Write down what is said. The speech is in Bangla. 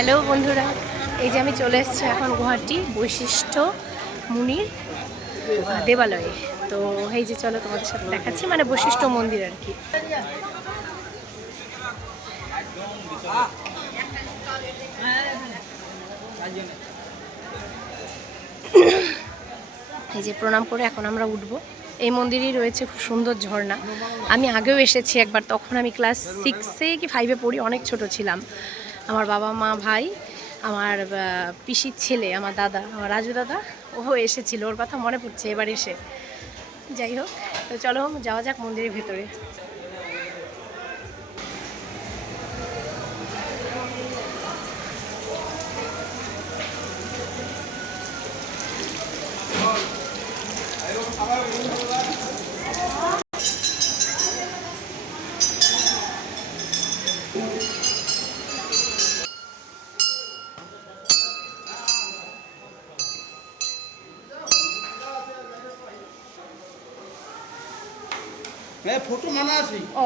হ্যালো বন্ধুরা, এই যে আমি চলে এসেছি এখন গুয়াহাটি বৈশিষ্ট্য মুনির দেবালয়ে। তো এই যে চলো তোমাদের সাথে দেখাচ্ছি, মানে বৈশিষ্ট্য মন্দির আর কি। এই যে প্রণাম করে এখন আমরা উঠবো। এই মন্দিরেই রয়েছে খুব সুন্দর ঝর্ণা। আমি আগেও এসেছি একবার, তখন আমি ক্লাস 6-এ কি 5-এ পড়ি, অনেক ছোট ছিলাম। আমার বাবা মা ভাই, আমার পিসির ছেলে, আমার দাদা, আমার রাজু দাদা, ও এসেছিল, ওর কথা মনে পড়ছে এবার এসে। যাই হোক, তো চলো যাওয়া যাক মন্দিরের ভেতরে। ফটো মানা আছে। ও